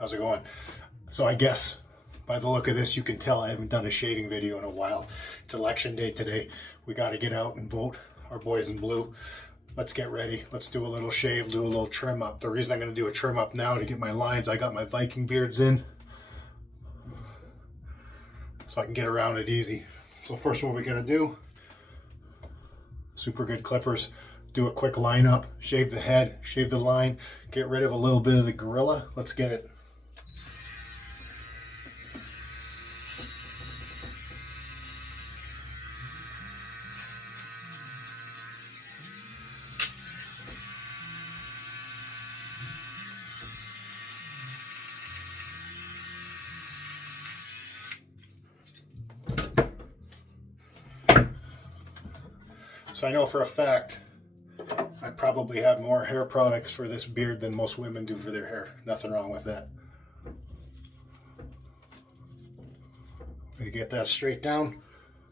How's it going? So I guess by the look of this, you can tell I haven't done a shaving video in a while. It's election day today. We got to get out and vote our boys in blue. Let's get ready. Let's do a little shave, do a little trim up. The reason I'm going to do a trim up now to get my lines, I got my Viking beards in so I can get around it easy. So first what we're going to do, super good clippers, do a quick line up, shave the head, shave the line, get rid of a little bit of the gorilla. Let's get it. So I know for a fact I probably have more hair products for this beard than most women do for their hair. Nothing wrong with that. Gonna get that straight down.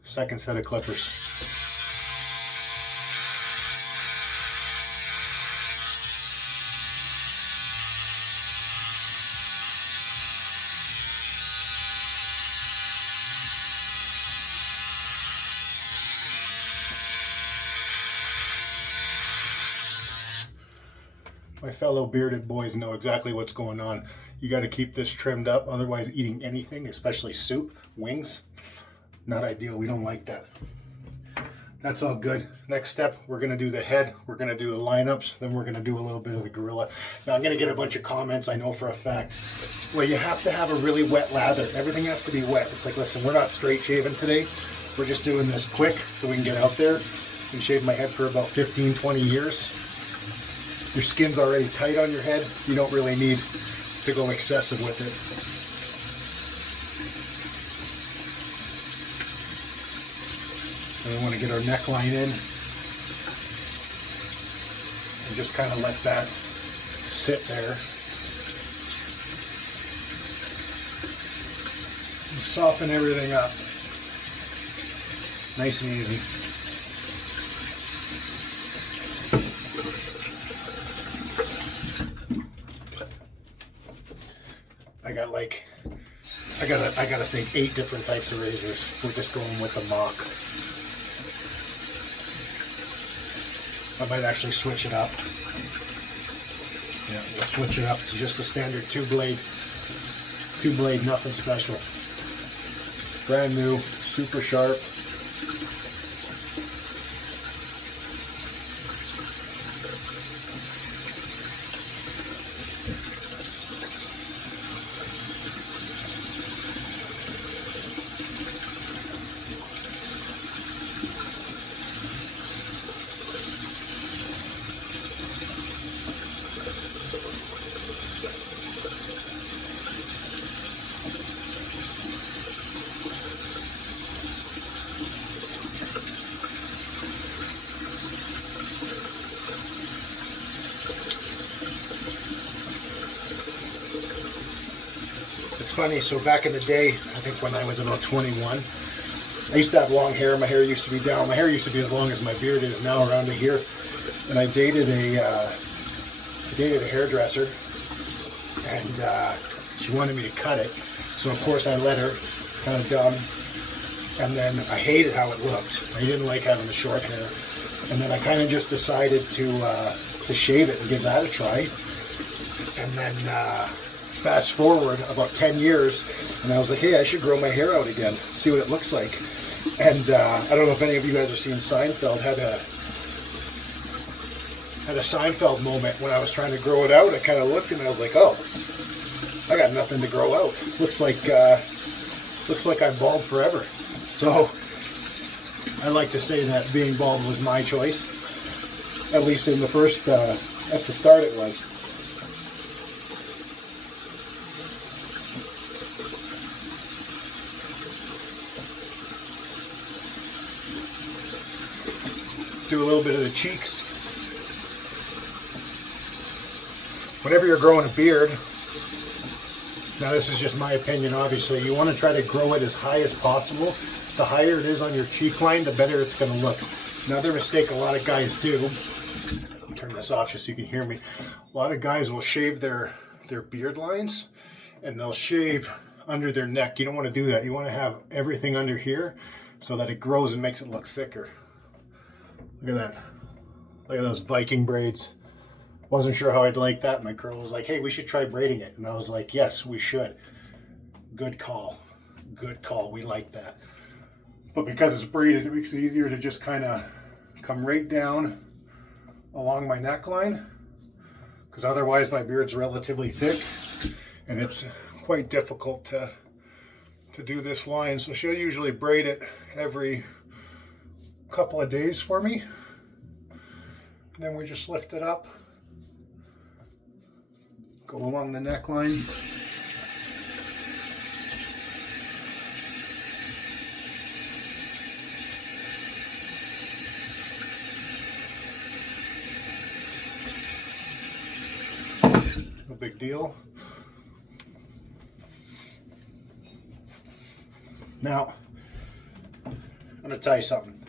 Second set of clippers. My fellow bearded boys know exactly what's going on. You got to keep this trimmed up, otherwise eating anything, especially soup, wings, not ideal. We don't like that. That's all good. Next step, we're going to do the head. We're going to do the lineups. Then we're going to do a little bit of the gorilla. Now I'm going to get a bunch of comments, I know for a fact. Well, you have to have a really wet lather. Everything has to be wet. It's like, listen, we're not straight shaving today. We're just doing this quick so we can get out there and shave my head for about 15, 20 years. Your skin's already tight on your head. You don't really need to go excessive with it. And we want to get our neckline in and just kind of let that sit there. And soften everything up. Nice and easy. I gotta think 8 different types of razors. We're just going with the mock. I might actually switch it up. Yeah, we'll switch it up to just the standard 2-blade. 2-blade, nothing special. Brand new, super sharp. It's funny, so back in the day, I think when I was about 21, I used to have long hair. My hair used to be down. My hair used to be as long as my beard is now, around to here. And I dated a hairdresser, and she wanted me to cut it. So of course I let her, kind of dumb. And then I hated how it looked. I didn't like having the short hair. And then I kind of just decided to shave it and give that a try. And then fast forward about 10 years, and I was like, hey, I should grow my hair out again, see what it looks like. And I don't know if any of you guys have seen Seinfeld. Had a Seinfeld moment when I was trying to grow it out. I kind of looked and I was like, oh, I got nothing to grow out. Looks like I'm bald forever. So I like to say that being bald was my choice, at least in the first, at the start it was. Do a little bit of the cheeks. Whenever you're growing a beard, now this is just my opinion, obviously, you want to try to grow it as high as possible. The higher it is on your cheek line, the better it's going to look. Another mistake a lot of guys do, turn this off just so you can hear me. A lot of guys will shave their beard lines and they'll shave under their neck. You don't want to do that. You want to have everything under here so that it grows and makes it look thicker. Look at that. Look at those Viking braids. Wasn't sure how I'd like that. My girl was like, hey, we should try braiding it. And I was like, yes, we should. Good call. Good call. We like that. But because it's braided, it makes it easier to just kind of come right down along my neckline. Because otherwise my beard's relatively thick. And it's quite difficult to do this line. So she'll usually braid it every couple of days for me. And then we just lift it up. Go along the neckline. No big deal. Now, I'm going to tell you something.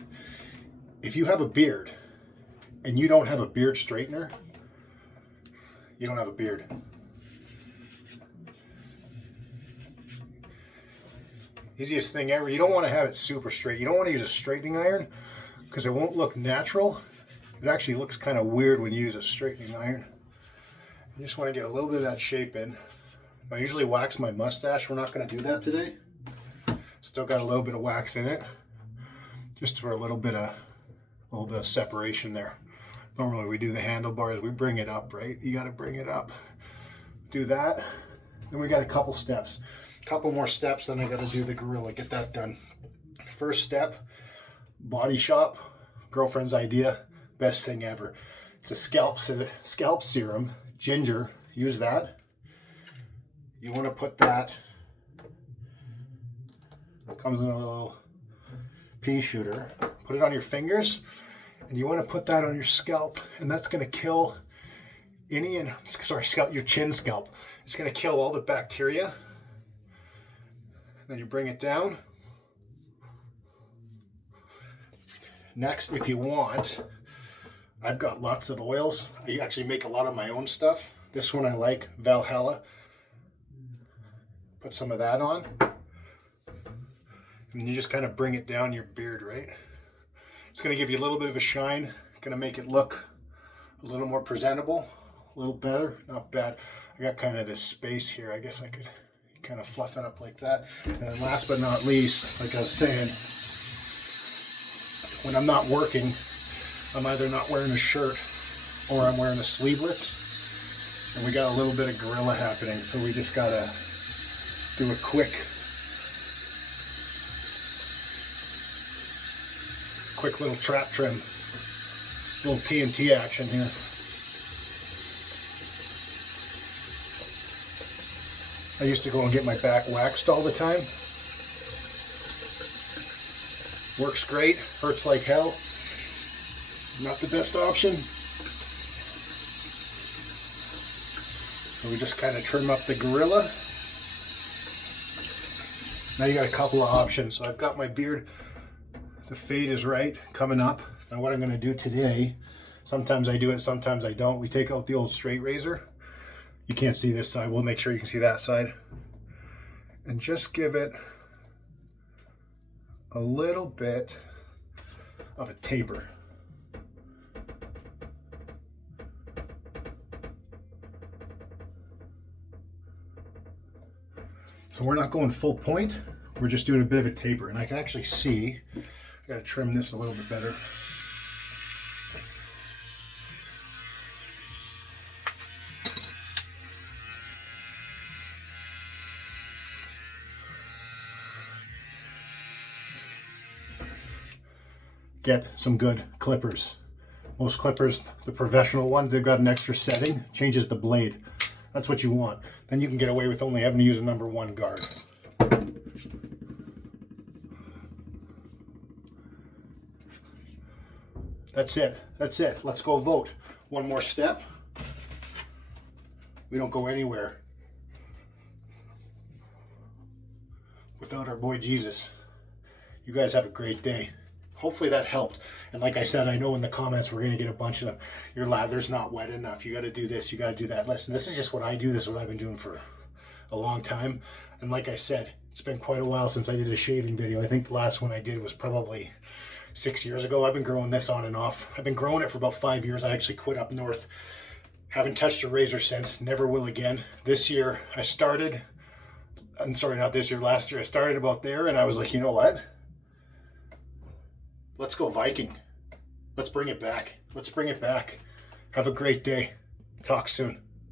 If you have a beard and you don't have a beard straightener, you don't have a beard. Easiest thing ever. You don't want to have it super straight. You don't want to use a straightening iron because it won't look natural. It actually looks kind of weird when you use a straightening iron. You just want to get a little bit of that shape in. I usually wax my mustache. We're not going to do that today. Still got a little bit of wax in it, just for a little bit of separation there. Normally we do the handlebars. We bring it up, right? You got to bring it up. Do that. Then we got a couple steps. Couple more steps, then I got to do the gorilla. Get that done. First step, Body Shop, girlfriend's idea, best thing ever. It's a scalp serum, ginger. Use that. You want to put that. It comes in a little pea shooter. Put it on your fingers, and you want to put that on your scalp, and that's going to kill your chin scalp. It's going to kill all the bacteria. Then you bring it down. Next, if you want, I've got lots of oils. I actually make a lot of my own stuff. This one I like, Valhalla. Put some of that on. And you just kind of bring it down your beard, right? It's going to give you a little bit of a shine. Going to make it look a little more presentable, a little better. Not bad. I got kind of this space here. I guess I could kind of fluff it up like that. And then last but not least, like I was saying, when I'm not working, I'm either not wearing a shirt or I'm wearing a sleeveless. And we got a little bit of gorilla happening, so we just gotta do a quick little trap trim, little T&T action here. I used to go and get my back waxed all the time. Works great, hurts like hell. Not the best option. So we just kind of trim up the gorilla. Now you got a couple of options. So I've got my beard, the fade is right, coming up. Now what I'm going to do today, sometimes I do it, sometimes I don't. We take out the old straight razor. You can't see this side, we'll make sure you can see that side. And just give it a little bit of a taper. So we're not going full point, we're just doing a bit of a taper. And I can actually see, I gotta trim this a little bit better. Get some good clippers. Most clippers, the professional ones, they've got an extra setting, changes the blade. That's what you want. Then you can get away with only having to use a number 1 guard. That's it. That's it. Let's go vote. One more step. We don't go anywhere without our boy Jesus. You guys have a great day. Hopefully that helped. And like I said, I know in the comments we're going to get a bunch of them. Your lather's not wet enough. You got to do this. You got to do that. Listen, this is just what I do. This is what I've been doing for a long time. And like I said, it's been quite a while since I did a shaving video. I think the last one I did was probably 6 years ago. I've been growing this on and off. I've been growing it for about 5 years. I actually quit up north. Haven't touched a razor since. Never will again. This year I started, I'm sorry, not this year, last year I started about there, and I was like, you know what? Let's go Viking. Let's bring it back. Let's bring it back. Have a great day. Talk soon.